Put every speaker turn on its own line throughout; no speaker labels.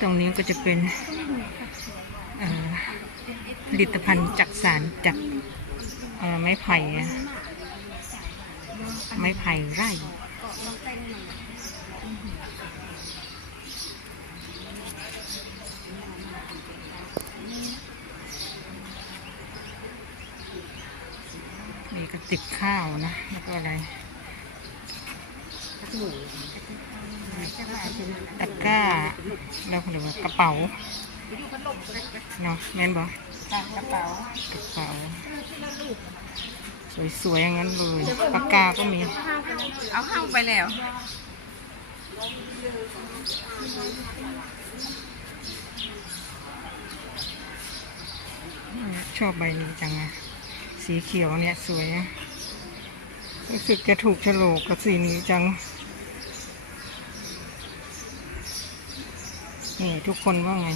ตรงนี้ก็จะเป็นผลิตภัณฑ์จักสารจากไม้ไผ่ไม้ไผ่ไร่มีกระติกข้าวนะ แล้วก็อะไร ตะกร้าแล้วเขาเรียกว่ากระเป๋าเนาะแม่นบอก
กระเป๋าก
ระเป๋า สวยๆอย่างนั้นเลยปากกาก็มี
เอาเข้าไปแล้ว
ชอบใบนี้จังอะสีเขียวเนี่ยสวยอะรู้สึกจะถูกโฉลกกับสีนี้จัง นี่ทุกคนว่าไง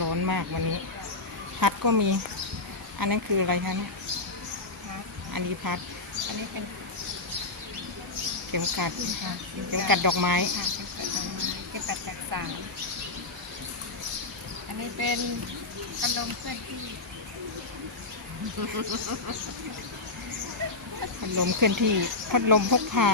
ร้อนมากวันนี้ พัดก็มี อันนั้นคืออะไรคะเนี่ยอันนี้พัด
อันนี้เป็น
เข็มกัดเข็มกัดดอกไม้
เป็นกระดาษไม้เป็นปัดจากสารอันนี้เป็นพัดมเคลื่อนที่
พัดลมเคลื่อนที่พัดลมพกพา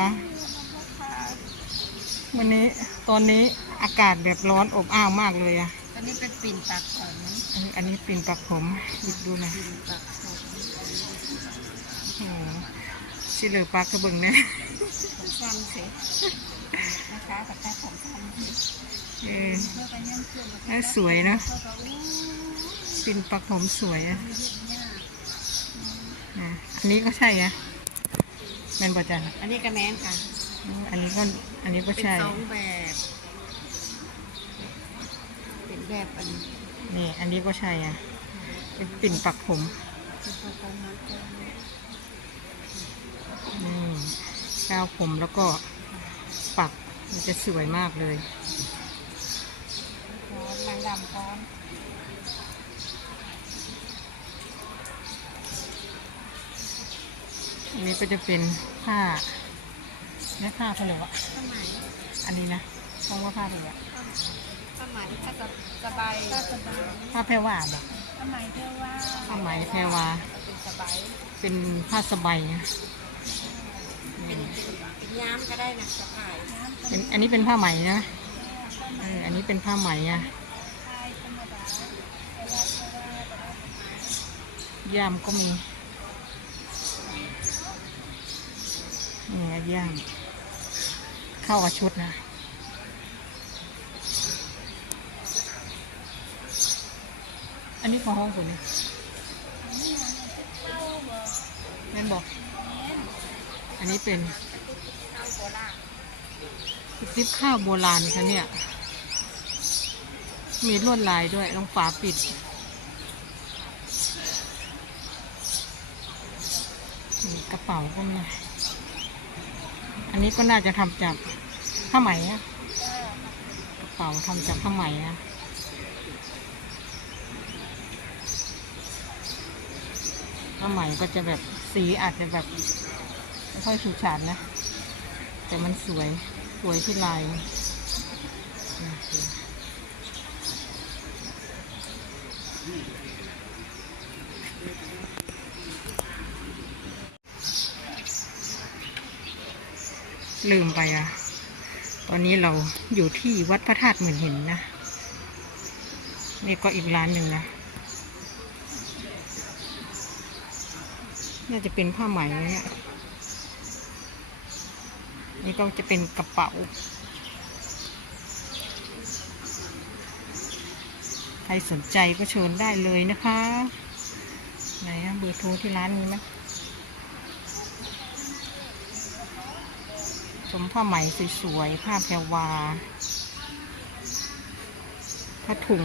วันนี้ตอนนี้อากาศแบบร้อนอบอ้าวมากเลยอะ
อันนี้เป็นปิ่นปากผม
อันนี้อันนี้ปิ่นปักผมหยิบดูหน่อย
ปิ่นปากผม
โอ้โหสิเหลือปลากระเบิงเนี่ย
ผมสั้นสินะคะแต่แต่ผมสั้นสิ
เออ
เพื่อไปย่ำเครื่อง
น่าสวยนะ
เพื่อไปอู้
ปิ่นปักผมสวยอะ
ยเฮ็ดยาก
นะอันนี้ก็ใช่อะแม่นบอจัน
อันนี้กระแมนค่ะ
อันนี้ก็อันนี้ก็
เป็น
ใช่
สองแบบ เป็นแบบอันนี้
นี่ อันนี้ก็ใช่อะเป็นปิ่นปักผม
เป็นตัวโกงมันจะ
นี่ก้าวผมแล้วก็ปักมันจะสวยมากเลย
ร้อนนางดำร้อน
อันนี้ก็จะเป็นผ้าเนี่ยผ้าผลึกอะ
สมัย
อันนี้นะเพราะว่าผ้าผลึกอะ
สมัยถ้าจะสบายก็สบาย
ผ้าแพรว่าบอก
สมัยเท่าว่า
ผ้าไหมแพรวา
เป็นสบาย
เป็นผ้าสบายนะ
เป็นเป็นย้ำก็ได้นะสะพาย
เป็นอันนี้เป็นผ้าไหมนะเอออันนี้เป็นผ้าไหมอะย่ามก็มี นี่อย่ามเข้ากับชุดนะอันนี้ของห้องคุณนี่แม่นบอก อันนี้เป็นซิปข้าวโบราณค่ะเนี่ย มีลวดลายด้วยลองฝาปิดมีกระเป๋าก็มี อันนี้ก็น่าจะทำจากผ้าไหมอะกระเป๋าทำจากผ้าไหมอะผ้าไหมก็จะแบบสีอาจจะแบบไม่ค่อยฉูดฉาดนะ แต่มันสวยสวยที่ลายนี่ ลืมไปอะ ตอนนี้เราอยู่ที่วัดพระธาตุหมื่นหินนะ นี่ก็อีกร้านหนึ่งนะ น่าจะเป็นผ้าไหมนะเนี่ยนี่ก็จะเป็นกระเป๋า ใครสนใจก็เชิญได้เลยนะคะ ไหนอะเบอร์โทรที่ร้านมีไหม ชมผ้าไหมสวยๆผ้าแพรวาผ้าถุง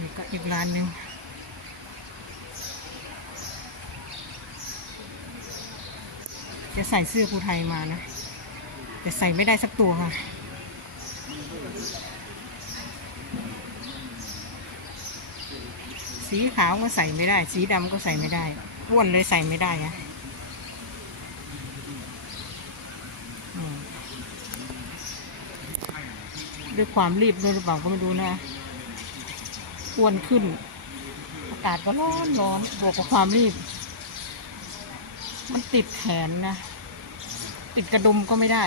นี่ก็อีกร้านหนึ่งจะใส่เสื้อผู้ไทยมานะ แต่ใส่ไม่ได้สักตัวค่ะสีขาวก็ใส่ไม่ได้ สีดำก็ใส่ไม่ได้ อ้วนเลยใส่ไม่ได้อะด้วยความรีบด้วยหรือเปล่าก็ไม่รู้นะอ้วนขึ้น อากาศก็ร้อนร้อนบวกกับความรีบ มันติดแขนนะ ติดกระดุมก็ไม่ได้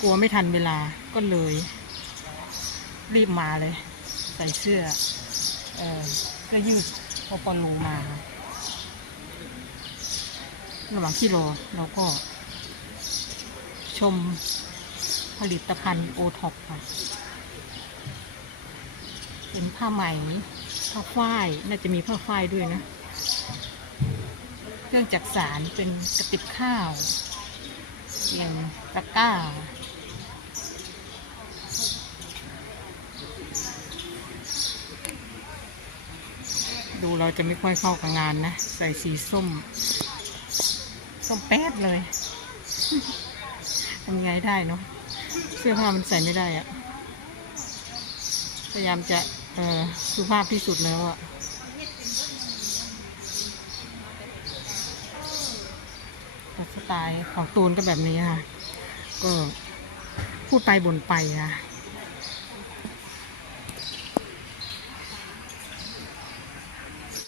กลัวไม่ทันเวลาก็เลย รีบมาเลย ใส่เสื้อ เออเสื้อยืด พอปอนลงมา ระหว่างที่รอเราก็ ชมผลิตภัณฑ์โอท็อปค่ะ เป็นผ้าไหม ผ้าฝ้าย น่าจะมีผ้าฝ้ายด้วยนะ เครื่องจักสารเป็นกระติบข้าวเป็นตะกร้า ดูเราจะไม่ค่อยเข้ากับงานนะ ใส่สีส้ม ส้มแป๊ดเลยทำไงได้เนาะเสื้อผ้ามันใส่ไม่ได้อะพยายามจะเออสุภาพที่สุดแล้วอะสไตล์ของตูนก็แบบนี้ค่ะ ก็พูดไปบ่นไปนะ